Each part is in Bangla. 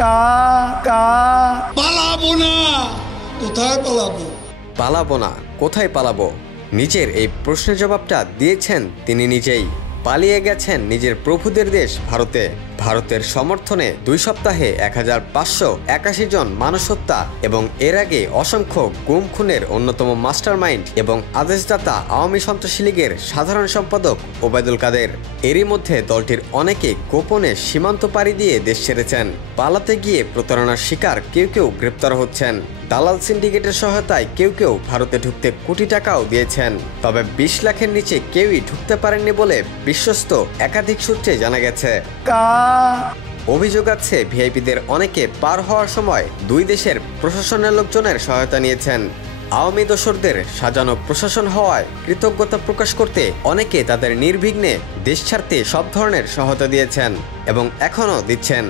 কা কা পালাবো না। কোথায় পালাবো? পালাবো না, কোথায় পালাবো? নিজের এই প্রশ্নের জবাবটা দিয়েছেন তিনি নিজেই। পালিয়ে গেছেন নিজের প্রভুদের দেশ ভারতে। ভারতের সমর্থনে 2 সপ্তাহে 1581 জন মানুষ হত্যা এবং এর আগে অসংখ্য গুম খুনের অন্যতম মাস্টারমাইন্ড এবং আদেশদাতা আওয়ামী সন্ত্রাসী লীগের সাধারণ সম্পাদক ওবায়দুল কাদের। এরই মধ্যে দলটির অনেকে গোপনে সীমান্ত পাড়ি দিয়ে দেশ ছেড়েছেন। পালাতে গিয়ে প্রতারণার শিকার কেউ কেউ গ্রেপ্তার হচ্ছেন। দালাল সিন্ডিকেটের সহায়তায় কেউ কেউ ভারতে ঢুকতে কোটি টাকাও দিয়েছেন। তবে 20 লাখের নিচে কেউই ঢুকতে পারেননি বলে বিশ্বস্ত একাধিক সূত্রে জানা গেছে। অভিযোগ আছে ভিআইপিদের অনেকে পার হওয়ার সময় 2 দেশের প্রশাসনের লোকজনের সহায়তা নিয়েছেন। আওয়ামী দোসরদের সাজানো প্রশাসন হওয়ায় কৃতজ্ঞতা প্রকাশ করতে অনেকে তাদের নির্বিঘ্নে দেশ ছাড়তে সব ধরনের সহায়তা দিয়েছেন এবং এখনও দিচ্ছেন।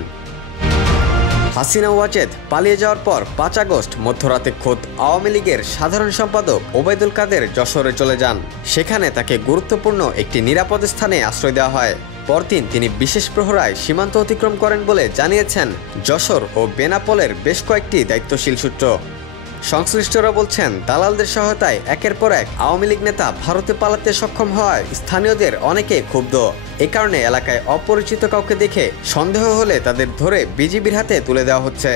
হাসিনা ওয়াজেদ পালিয়ে যাওয়ার পর 5 আগস্ট মধ্যরাতে খোদ আওয়ামী লীগের সাধারণ সম্পাদক ওবায়দুল কাদের যশোরে চলে যান। সেখানে তাকে গুরুত্বপূর্ণ একটি নিরাপদ স্থানে আশ্রয় দেওয়া হয়। পরদিন তিনি বিশেষ প্রহরায় সীমান্ত অতিক্রম করেন বলে জানিয়েছেন যশোর ও বেনাপোলের বেশ কয়েকটি দায়িত্বশীল সূত্র। সংশ্লিষ্টরা বলছেন, দালালদের সহায়তায় একের পর এক আওয়ামী লীগ নেতা ভারতে পালাতে সক্ষম হওয়ায় স্থানীয়দের অনেকে ক্ষুব্ধ। এ কারণে এলাকায় অপরিচিত কাউকে দেখে সন্দেহ হলে তাদের ধরে বিজিবির হাতে তুলে দেওয়া হচ্ছে।